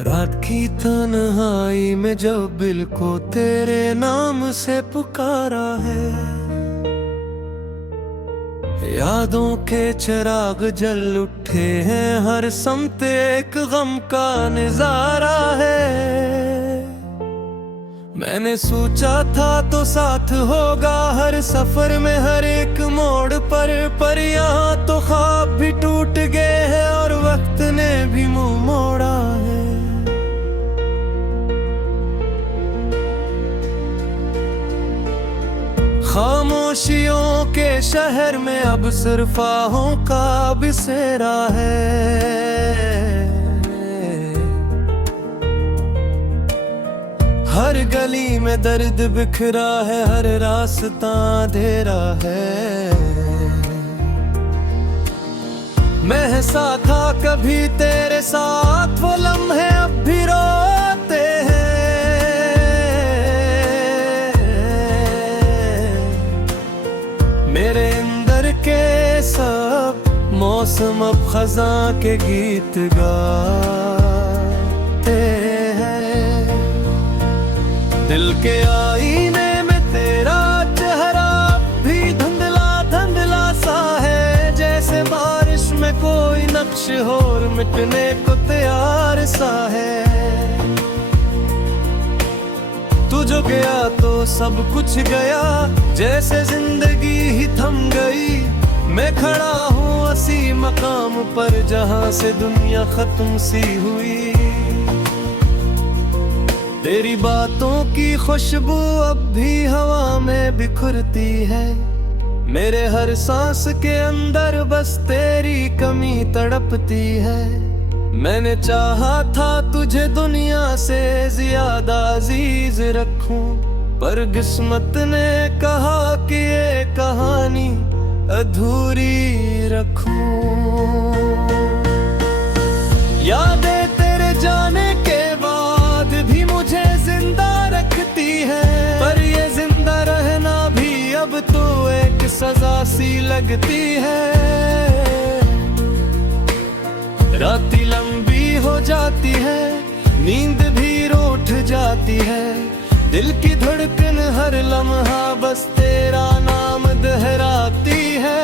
रात की तन्हाई में जब दिल को तेरे नाम से पुकारा है, यादों के चिराग जल उठे हैं, हर समत एक गम का नजारा है। मैंने सोचा था तो साथ होगा हर सफर में, हर एक मोड़ पर यहाँ तो ख्वाब भी टूट गए हैं और वक्त ने भी मुंह मोड़ा है। खामोशियों के शहर में अब सिर्फ आहों का बिसेरा है। हर गली में दर्द बिखरा है, हर रास्ता अंधेरा है। मैं हंसा था कभी तेरे साथ, वो लम्हे अब भी रोते हैं। मेरे अंदर के सब मौसम अब खज़ां के गीत गाते हैं। दिल के आईने में तेरा चेहरा भी धुंधला धुंधला सा है, जैसे बारिश में कोई नक्श और मिटने को तैयार सा है। तू जो गया तो सब कुछ गया, जैसे जिंदगी ही थम गई। मैं खड़ा हूँ उसी मकाम पर जहाँ से दुनिया खत्म सी हुई। तेरी बातों की खुशबू अब भी हवा में बिखरती है। मेरे हर सांस के अंदर बस तेरी कमी तड़पती है। मैंने चाहा था तुझे दुनिया से ज्यादा अजीज रखूं, पर किस्मत ने कहा कि ये कहानी अधूरी रखूं। यादें तेरे जाने के बाद भी मुझे जिंदा रखती है, पर ये जिंदा रहना भी अब तो एक सजा सी लगती है। रातें लंबी हो जाती है, नींद भी रूठ जाती है। दिल की धड़कन हर लम्हा बस तेरा नाम दोहराती है।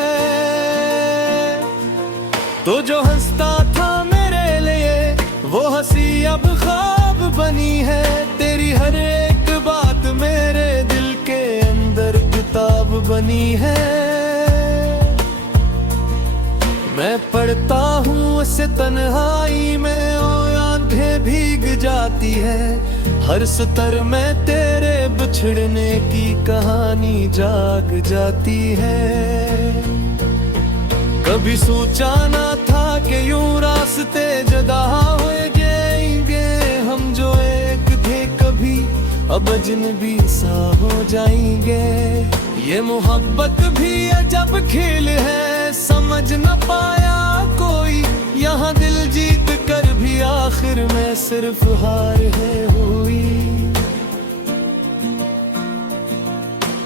तो जो हंसता था मेरे लिए वो हंसी अब ख्वाब बनी है। तेरी हर एक बात मेरे दिल के अंदर किताब बनी है। मैं पढ़ता हूँ उसे तन्हाई में, और आंखें भीग जाती है। हर सतर में तेरे बिछड़ने की कहानी जाग जाती है। कभी सोचा ना था कि यूं रास्ते जुदा हो जाएंगे हम, जो एक थे कभी अब अजनबी सा हो जाएंगे। ये मोहब्बत भी अजब खेल है, समझ न पाया कोई। यहाँ दिल जीत कर भी आखिर में सिर्फ हार है हुई।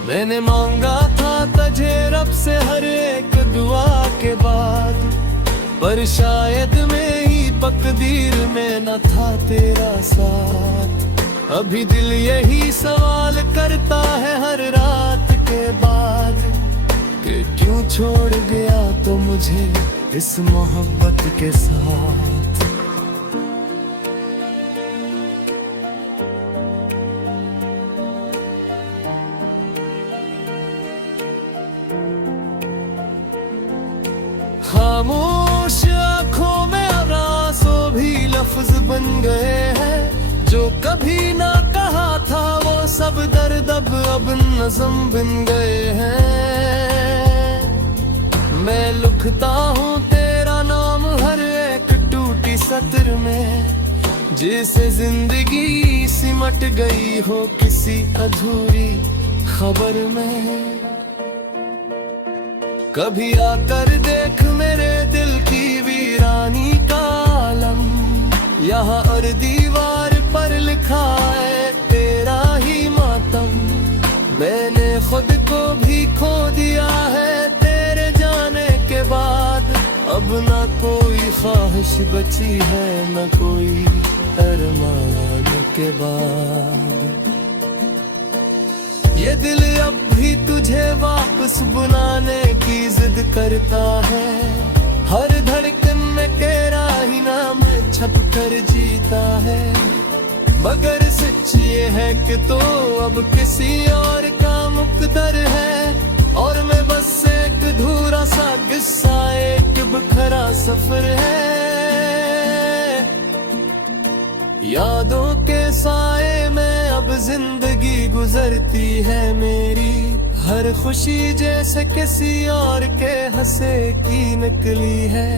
मैंने मांगा था तुझे रब से हर एक दुआ के बाद, पर शायद मेरी तकदीर में न था तेरा साथ। अभी दिल यही सवाल करता है हर रात के बाद, कि क्यों छोड़ गया तो मुझे इस मोहब्बत के साथ। खामोश आँखों में अब आंसू भी लफ्ज बन गए हैं। जो कभी ना कहा था वो सब दर्द अब नज़म बन गए हैं। मैं लिखता हूँ तेरा नाम हर एक टूटी सत्र में, जैसे जिंदगी सिमट गई हो किसी अधूरी खबर में। कभी आकर देख मेरे दिल की वीरानी का आलम, यहाँ और दीवार पर लिखा है तेरा ही मातम। मैंने खुद को भी खो दिया है तेरे जाने के बाद। अब ना कोई ख्वाहिश बची है, न कोई अरमान के बाद। ये दिल अब भी तुझे वापस बुलाने की जिद करता है, हर धड़कन में तेरा ही नाम छप कर जीता है। मगर सच ये है कि तो अब किसी और का मुकद्दर है, और मैं बस एक अधूरा सा किस्सा, एक बिखरा सफर है। यादों के साए में अब जिंदगी गुजरती है मेरी, हर खुशी जैसे किसी और के हंसे की नकली है।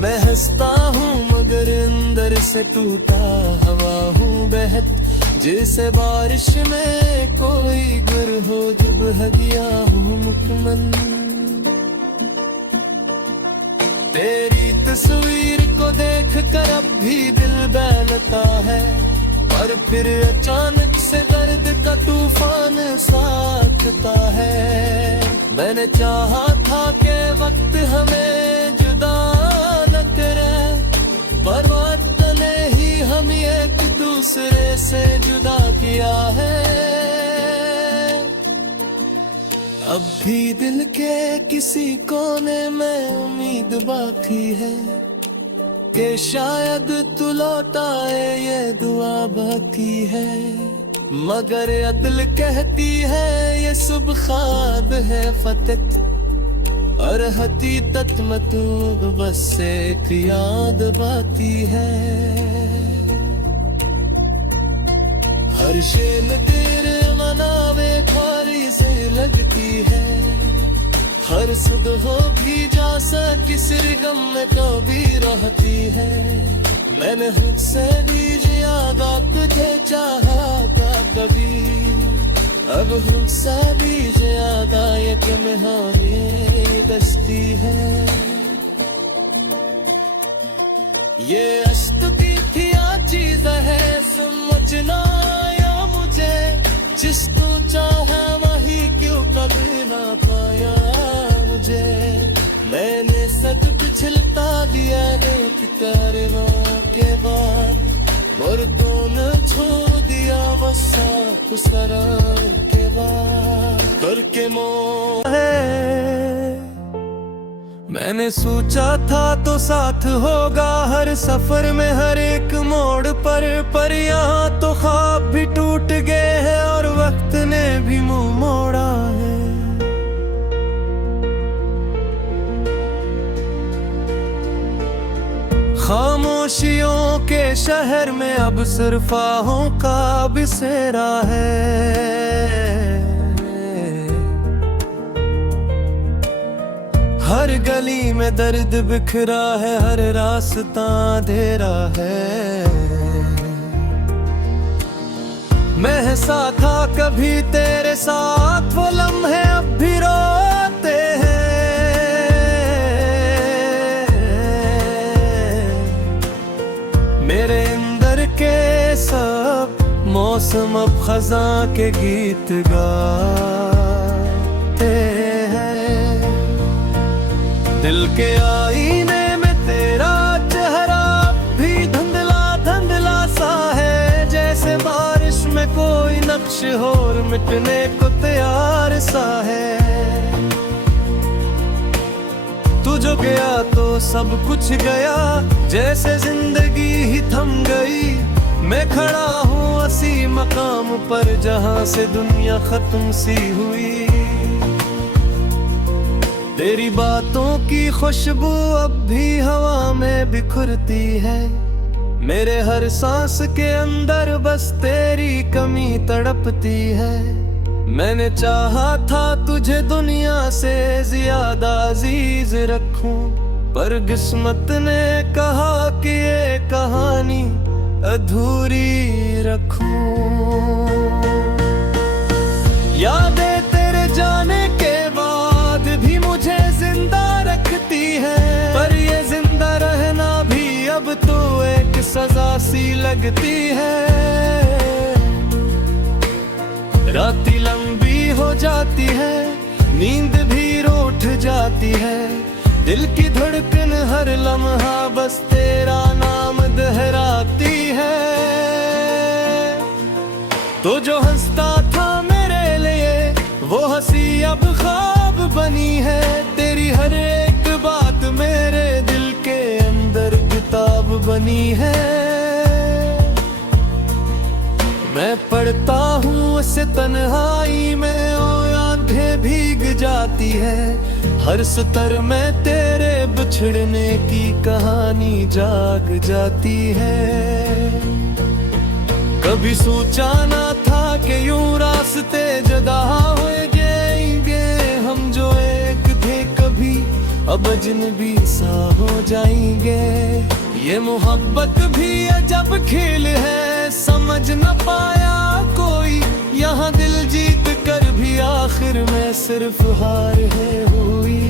मैं हंसता हूँ मगर अंदर से टूटा हवा हूँ बहत, जैसे बारिश में कोई गुर हो जब बह गया हूँ मुकम्मल। तेरी तस्वीर को देख कर अब भी दिल बहलता है, पर फिर अचानक से दर्द का तूफान साथता है। मैंने चाहा था कि वक्त हमें जुदा न करे, पर वक्त ने ही हम एक दूसरे से जुदा किया है। अब भी दिल के किसी कोने में उम्मीद बाकी है कि शायद तू लौट आए, ये दुआ बाकी है। मगर अदल कहती है ये सुबह ख्वाब है फतत, और हकीकत में तू बस एक याद बाकी है। हर शेल तेरे मनावे खारी से लगती है, हर सुबह भी जा किस गम में तो भी रहती है। मैंने खुद से भी ज्यादा तुझे चाहा था कभी, अब खुद से भी ज्यादा ये कहानी दस्ती है। ये अश्क की थी चीज है समझ ना आया मुझे, जिसको चाहा वही क्यों कभी ना पाया मुझे। मैंने सब पिछलता दिया एक करना के बाद, मुर्दों ने छोड़ दिया वसा सरा के बाद करके मोह है। मैंने सोचा था तो साथ होगा हर सफर में हर एक मोड़ पर यहाँ तो ख्वाब भी टूट गए हैं और वक्त ने भी मुंह मोड़ा है। खामोशियों के शहर में अब सिर्फ आहों का बिसेरा है। हर गली में दर्द बिखरा है, हर रास्ता अंधेरा है। मैं हंसा था कभी तेरे साथ, वो लम्हे अब भी रोते हैं। मेरे अंदर के सब मौसम अब खजा के गीत गाते हैं। दिल के आईने में तेरा चेहरा भी धुंधला धुंधला सा है, जैसे बारिश में कोई नक्श और मिटने को तैयार सा है। तू जो गया तो सब कुछ गया, जैसे जिंदगी ही थम गई। मैं खड़ा हूँ उसी मकाम पर जहाँ से दुनिया खत्म सी हुई। तेरी बातों की खुशबू अब भी हवा में बिखरती है। मेरे हर सांस के अंदर बस तेरी कमी तड़पती है। मैंने चाहा था तुझे दुनिया से ज्यादा अजीज रखूं, पर किस्मत ने कहा कि ये कहानी अधूरी रखूं। यादें तेरे जाने के बाद भी मुझे जिंदा रखती है, पर ये जिंदा रहना भी अब तो एक सजा सी लगती है। राती लंबी हो जाती है, नींद भी रूठ जाती है। दिल की धड़कन हर लम्हा बस तेरा नाम दोहराती है। तो जो हंसता था मेरे लिए वो हंसी अब ख्वाब बनी है। तेरी हर एक बात मेरे दिल के अंदर किताब बनी है। मैं पढ़ता हूँ उसे तन्हाई में, ओ आंखें भीग जाती है। हर सतर में तेरे बिछड़ने की कहानी जाग जाती है। कभी सोचा ना था कि यूं रास्ते जुदा होएंगे हम जो एक थे कभी अब अजनबी सा हो जाएंगे। ये मोहब्बत भी अजब खेल है, समझ न पाया कोई। यहाँ दिल जीत कर भी आखिर में सिर्फ हार है हुई।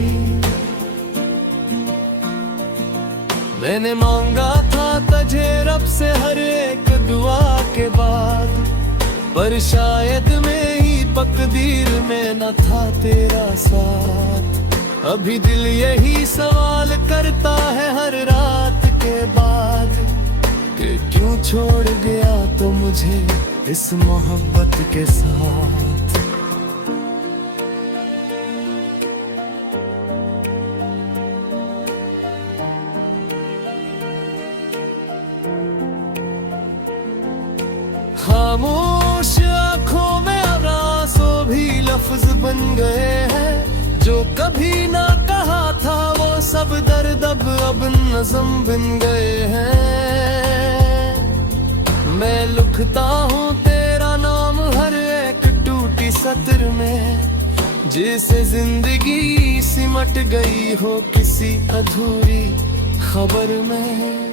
मैंने मांगा था तुझे रब से हर एक दुआ के बाद, पर शायद मेरी तकदीर में न था तेरा साथ। अभी दिल यही सवाल करता है हर रात के बाद कि क्यों छोड़ गया तो मुझे इस मोहब्बत के साथ। खामोश आँखों में अब आंसू भी लफ्ज बन गए हैं। जो कभी ना कहा था वो सब दर्द अब नज़म बन गए हैं। मैं लिखता हूँ तेरा नाम हर एक टूटी सत्र में, जिसे जिंदगी सिमट गई हो किसी अधूरी खबर में।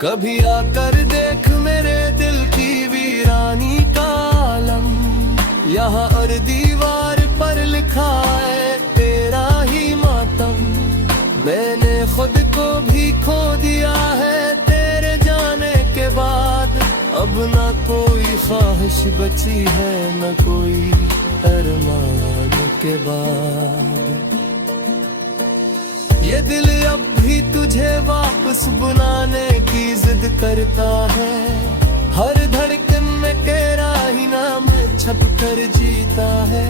कभी आकर देख मेरे दिल की वीरानी का आलम, यहाँ और दीवार पर लिखा है तेरा ही मातम। मैंने खुद को भी खो दिया है तेरे जाने के बाद। अब ना कोई ख्वाहिश बची है न कोई अरमान के बाद। ये दिल अब भी तुझे वापस बुलाने की जिद करता है। हर धड़कन में तेरा ही नाम छप कर जीता है।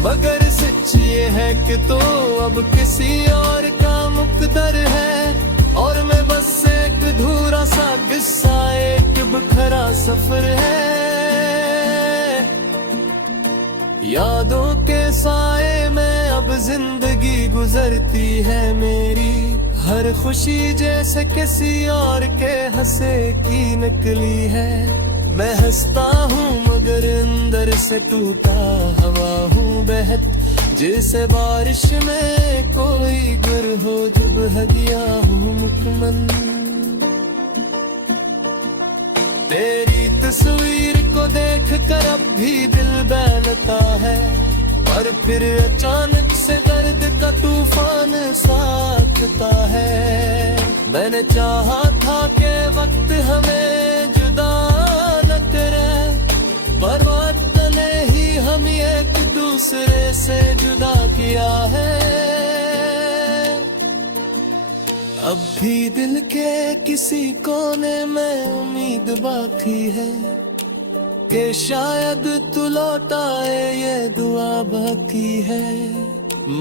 मगर सच ये है कि तो अब किसी और का मुकद्दर है, और मैं बस एक अधूरा सा किस्सा, एक बिखरा सफर है। यादों के साए में अब जिंदगी गुजरती है मेरी। हर खुशी जैसे किसी और के हंसे की नकली है। मैं हंसता हूँ मगर अंदर से टूटा हवा हूँ बहत, जैसे बारिश में कोई गुर हो जब हदिया हूँ मुकम्मल। तेरी तस्वीर को देख कर अब भी दिल बहलता है, पर फिर अचानक से दर्द का तूफान साथता है। मैंने चाहा था कि वक्त हमें जुदा न करे, पर वक्त ने ही हम एक दूसरे से जुदा किया है। अब भी दिल के किसी कोने में उम्मीद बाकी है कि शायद तू लौट आए, ये दुआ बाकी है।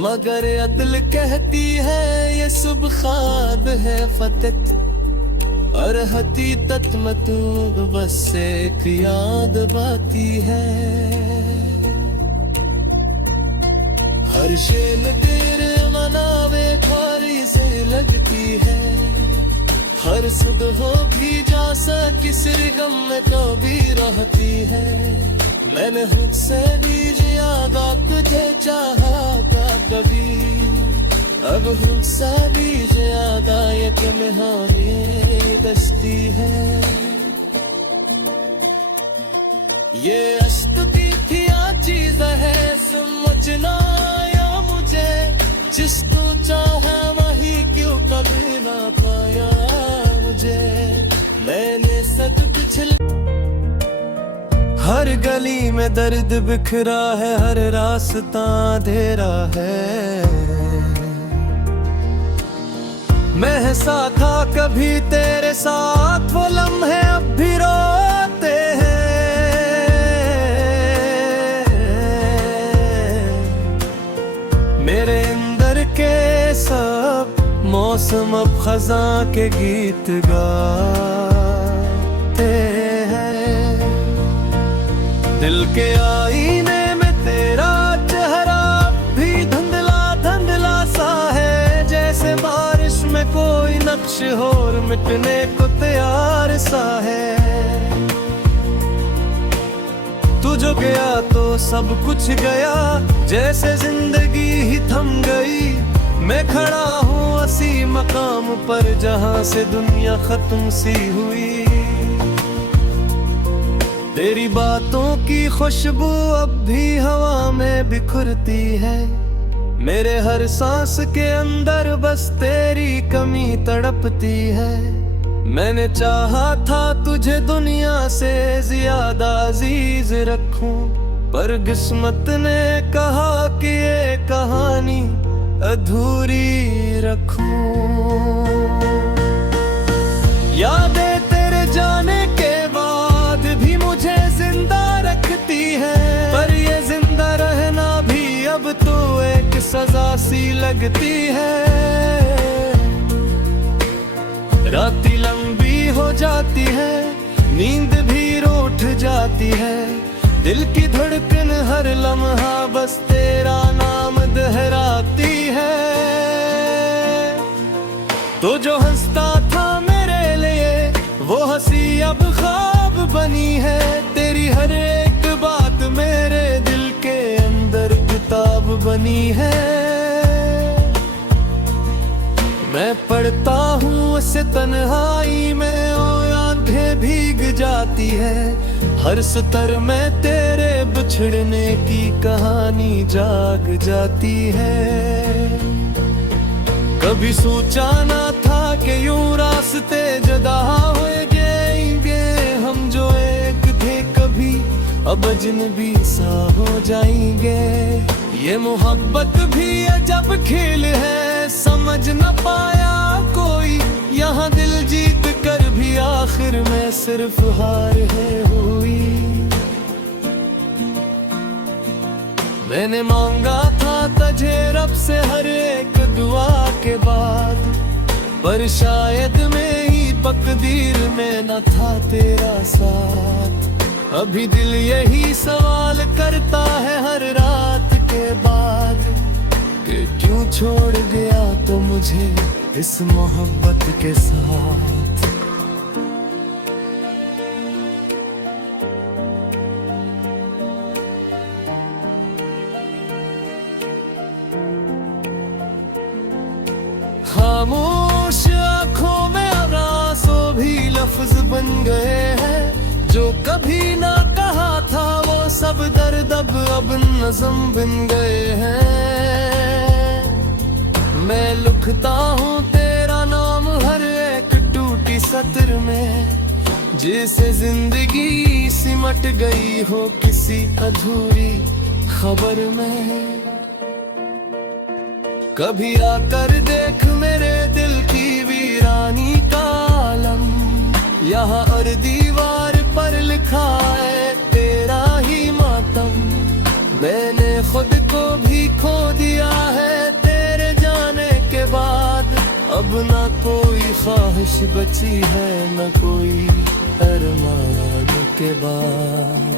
मगर अदल कहती है ये सुबह ख्वाब है फतत, और हकीकत में तू बस एक याद बाकी है। हर शेल तेरे मनावे खारी से लगती है। हर सुबह भी जा किस गम में तो भी रहती है। मैंने खुद से भी ज्यादा तुझे चाहा था कभी, अब खुद से भी ज्यादा ये तुम्हारी दस्ती है। ये अश्क की क्या चीज है समझ ना आया मुझे, जिसको चाहा वही क्यों कभी ना पाया मुझे। मैंने सद पिछले हर गली में दर्द बिखरा है, हर रास्ता अंधेरा है। मैं हंसा था कभी तेरे साथ वो लम्हे अब भी रोते मौसम अब खजा के गीत गाते हैं। दिल के आईने में तेरा चेहरा भी धुंधला धुंधला सा है, जैसे बारिश में कोई नक्श हो और मिटने को तैयार सा है। तू जो गया तो सब कुछ गया, जैसे जिंदगी ही थम गई। मैं खड़ा हूँ उसी मकाम पर जहाँ से दुनिया खत्म सी हुई। तेरी बातों की खुशबू अब भी हवा में बिखरती है। मेरे हर सांस के अंदर बस तेरी कमी तड़पती है। मैंने चाहा था तुझे दुनिया से ज्यादा अजीज रखूं, पर किस्मत ने कहा कि ये कहानी अधूरी रखूं। यादें तेरे जाने के बाद भी मुझे जिंदा रखती है, पर ये जिंदा रहना भी अब तो एक सजा सी लगती है। रातें लंबी हो जाती है, नींद भी रूठ जाती है। दिल की धड़कन हर लम्हा बस तेरा नाम दोहराती है। तो जो हंसता था मेरे लिए वो हंसी अब ख्वाब बनी है। तेरी हर एक बात मेरे दिल के अंदर किताब बनी है। मैं पढ़ता हूँ उसे तन्हाई में, और आंखें भीग जाती है। हर सतर में तेरे बिछड़ने की कहानी जाग जाती है। कभी सोचा ना था कि यूं रास्ते जुदा हो जाएंगे हम, जो एक थे कभी अब अजनबी सा हो जाएंगे। ये मोहब्बत भी अजब खेल है, समझ न पाया कोई। यहाँ दिल जीत कर भी आखिर में सिर्फ हार है हुई। मैंने मांगा था तुझे रब से हर एक दुआ के बाद, पर शायद मेरी तकदीर में न था तेरा साथ। अभी दिल यही सवाल करता है हर रात के बाद, कि क्यों छोड़ गया तो मुझे इस मोहब्बत के साथ। खामोश आँखों में अब आंसू भी लफ्ज बन गए हैं। जो कभी ना कहा था वो सब दर्द अब नज़म बन गए हैं। मैं लिखता हूँ तेरा नाम हर एक टूटी सत्र में, जैसे जिंदगी सिमट गई हो किसी अधूरी खबर में। कभी आकर देख मेरे दिल की वीरानी का आलम, यहाँ हर दीवार पर लिखा है तेरा ही मातम। मैंने खुद को भी खो दिया है तेरे जाने के बाद। अब ना कोई ख्वाहिश बची है न कोई अरमान के बाद।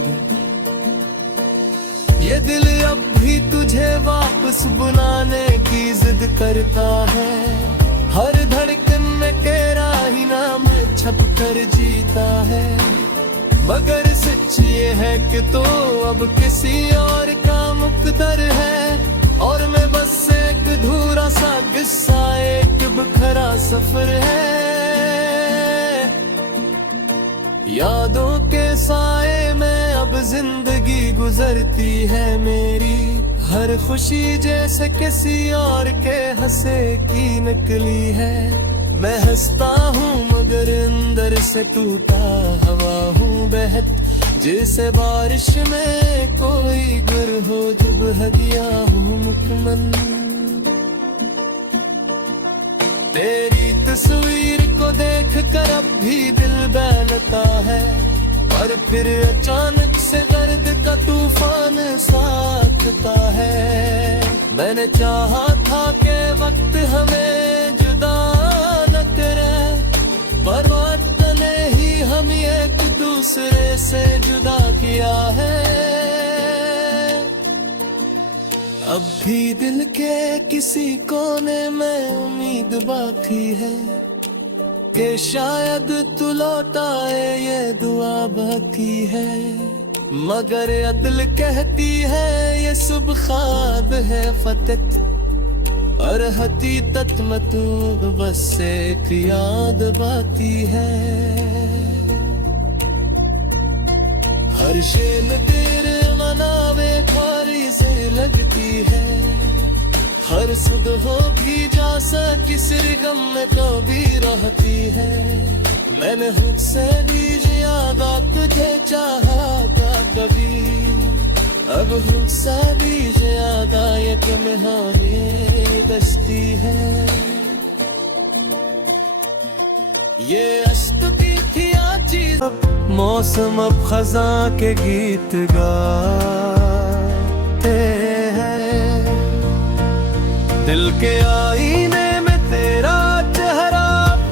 ये दिल अब भी तुझे वापस बुलाने की जिद करता है। हर धड़कन में तेरा ही नाम छप कर जीता है। मगर सच ये है कि तो अब किसी और का मुकद्दर है, और मैं बस एक अधूरा सा किस्सा, एक बिखरा सफर है। यादों के साए में अब जिंदगी गुजरती है मेरी। हर खुशी जैसे किसी और के हंसे की निकली है। मैं हंसता हूँ मगर अंदर से टूटा हवा हूँ बहत, जैसे बारिश में कोई गर हो जब हदिया हूँ मुकम्मल। तेरी तस्वीर को देख कर अब भी दिल बहलता है, पर फिर अचानक से दर्द का तूफान साथता है। मैंने चाहा था कि वक्त हमें जुदा दूसरे से जुदा किया है। अब भी दिल के किसी कोने में उम्मीद बाकी है कि शायद तू लौट आए, ये दुआ बाकी है। मगर अदल कहती है ये सुबह ख्वाब है फकत, और हकीकत में तू बस एक याद बाकी है। हर शेल तेरे मनावे खारी से लगती है, हर सुबह भी जा किस गम में कभी रहती है। मैंने खुद से भी ज्यादा तुझे चाहा था कभी, अब खुद से भी ज्यादा ये तुम्हारी दस्ती है। ये अश्क की थी चीज, मौसम अब खजा के गीत गाते हैं। दिल के आईने में तेरा चेहरा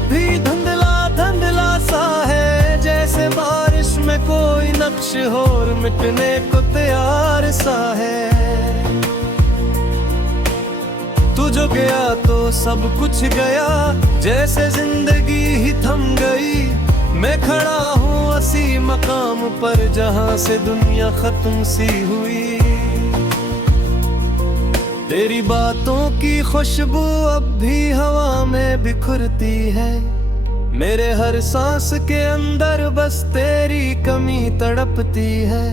भी धुंधला धुंधला सा है, जैसे बारिश में कोई नक्श और मिटने को तैयार सा है। तू जो गया तो सब कुछ गया, जैसे जिंदगी ही थम गई। मैं खड़ा हूँ उसी मकाम पर जहाँ से दुनिया खत्म सी हुई। तेरी बातों की खुशबू अब भी हवा में बिखरती है, मेरे हर सांस के अंदर बस तेरी कमी तड़पती है।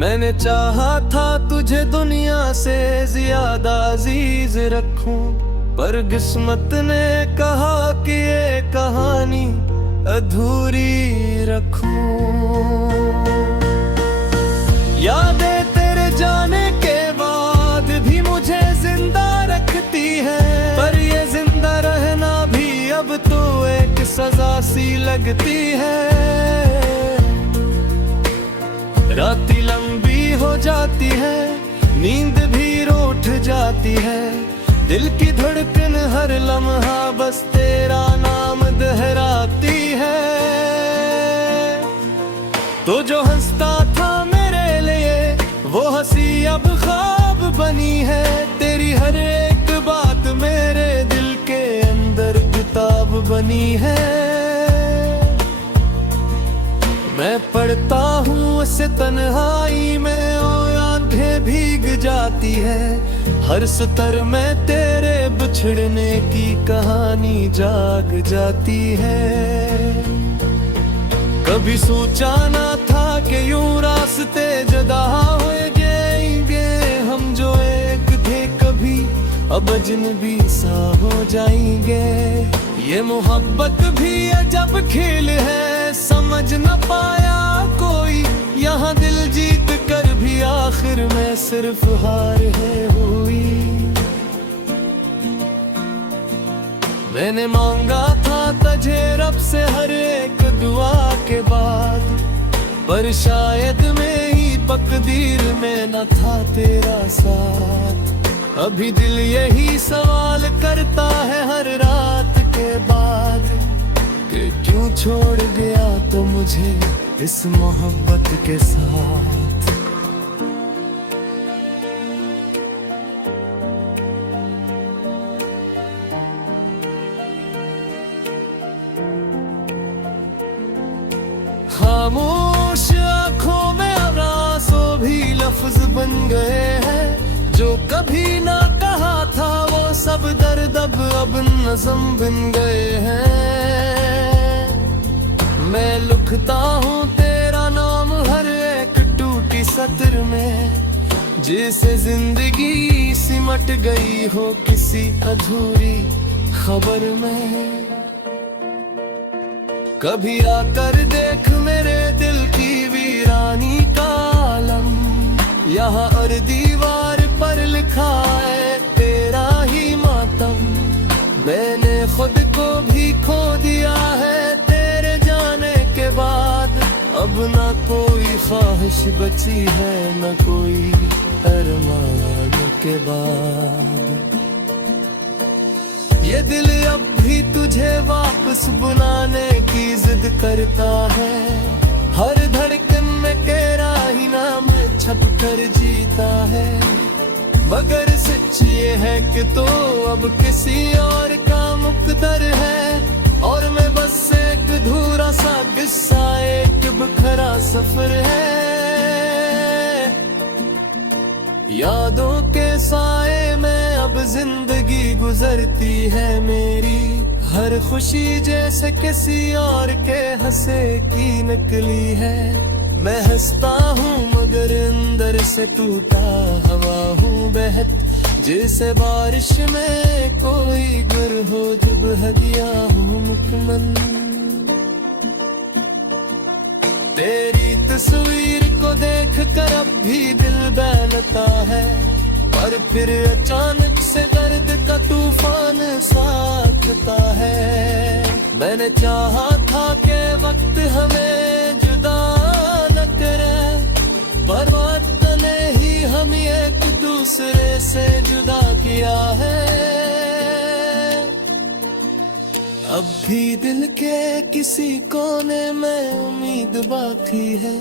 मैंने चाहा था तुझे दुनिया से ज्यादा अजीज रखूं, पर किस्मत ने कहा कि ये कहानी अधूरी रखूं। यादें तेरे जाने के बाद भी मुझे जिंदा रखती है, पर ये जिंदा रहना भी अब तो एक सजा सी लगती है। रातें लंबी हो जाती है, नींद भी रूठ जाती है, दिल की धड़कन हर लम्हा बस तेरा नाम दोहराती है। तो जो हंसता था मेरे लिए वो हंसी अब ख्वाब बनी है। तेरी हर एक बात मेरे दिल के अंदर किताब बनी है। मैं पढ़ता हूँ उसे तन्हाई में, और आंखें भीग जाती है, हर सतर में तेरे बिछड़ने की कहानी जाग जाती है। कभी सोचा ना था कि यूं रास्ते जुदा हो जाएंगे हम, जो एक थे कभी अब अजनबी सा हो जाएंगे। ये मोहब्बत भी अजब खेल है, समझ न पाया कोई यहाँ दिल जीत कर भी आखिर में सिर्फ हार है हुई। मैंने मांगा था तुझे रब से हर एक दुआ के बाद, पर शायद मेरी तकदीर में न था तेरा साथ। अभी दिल यही सवाल करता है हर रात के बाद कि क्यों छोड़ गया तो मुझे इस मोहब्बत के साथ। खामोश आँखों में अब आंसू भी लफ्ज बन गए हैं, जो कभी ना कहा था वो सब दर्द अब नज़म बन गए हैं। मैं लिखता हूँ तेरा नाम हर एक टूटी सत्र में, जिसे जिंदगी सिमट गई हो किसी अधूरी खबर में। कभी आकर देख मेरे दिल की वीरानी का आलम, यहाँ हर दीवार पर लिखा है तेरा ही मातम। मैंने खुद को भी खो दिया है तेरे जाने के बाद, अब ना कोई ख्वाहिश बची है न कोई अरमान के बाद। ये दिल अब भी तुझे वापस बुलाने की जिद करता है, हर धड़कन में तेरा ही नाम छप कर जीता है। मगर सच ये है कि तो अब किसी और का मुकद्दर है, और मैं बस एक अधूरा सा किस्सा, एक बिखरा सफर है। यादों के साए में अब जिंदगी गुजरती है मेरी, हर खुशी जैसे किसी और के हंसे की नकली है। मैं हंसता हूँ मगर अंदर से टूटा हवा हूँ बहत, जैसे बारिश में कोई गर हो जो बह गया हूँ मुकम्मल। तेरी तस्वीर को देख कर अब भी दिल बहलता है, पर फिर अचानक से दर्द का तूफान साथता है। मैंने चाहा था कि वक्त हमें जुदा न करे, पर वक्त ने ही हम एक दूसरे से जुदा किया है। अब भी दिल के किसी कोने में उम्मीद बाकी है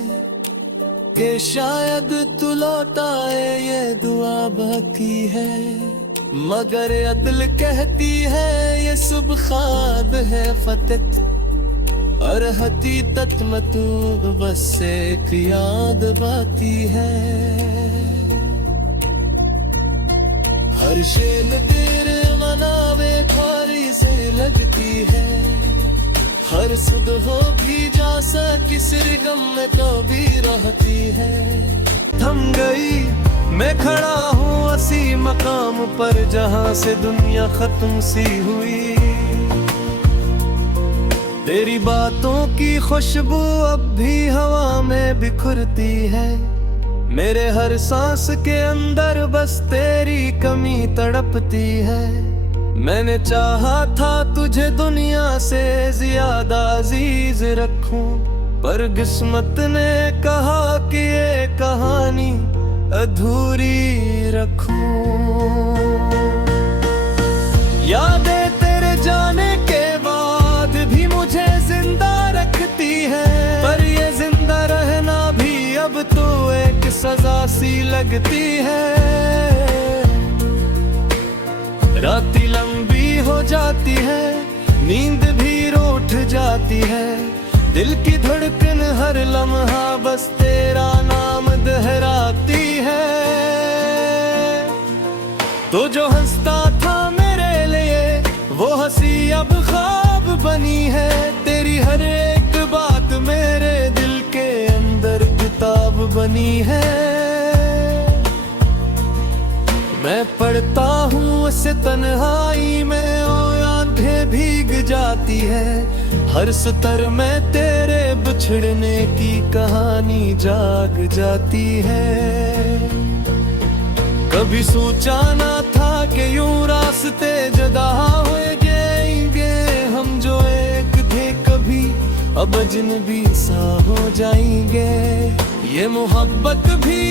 कि शायद तू लौट आए, ये दुआ बाकी है। मगर अदल कहती है ये सुबह ख्वाब है फतत, और हकीकत में तू बस एक याद बाकी है। हर शेल तेरे मनावे खारी से लगती है, हर सुध हो भी जा किसी गम में तो भी रहती है। थम गई मैं खड़ा हूँ उसी मकाम पर जहाँ से दुनिया खत्म सी हुई। तेरी बातों की खुशबू अब भी हवा में बिखरती है, मेरे हर सांस के अंदर बस तेरी कमी तड़पती है। मैंने चाहा था तुझे दुनिया से ज्यादा अजीज रखूं, पर किस्मत ने कहा कि ये कहानी अधूरी रखूं। यादें तेरे जाने के बाद भी मुझे जिंदा रखती है, पर ये जिंदा रहना भी अब तो एक सजा सी लगती है। रातें लंबी हो जाती है, नींद भी रूठ जाती है, दिल की धड़कन हर लम्हा बस तेरा नाम दोहराती है। तो जो हंसता था मेरे लिए वो हंसी अब ख्वाब बनी है, तेरी हर एक बात मेरे दिल के अंदर किताब बनी है। मैं पढ़ता हूँ उसे तन्हाई में, ओ आंखें भीग जाती है, हर सतर में तेरे बिछड़ने की कहानी जाग जाती है। कभी सोचा ना था कि यूं रास्ते जुदा हो जाएंगे हम, जो एक थे कभी अब अजनबी सा हो जाएंगे। ये मोहब्बत भी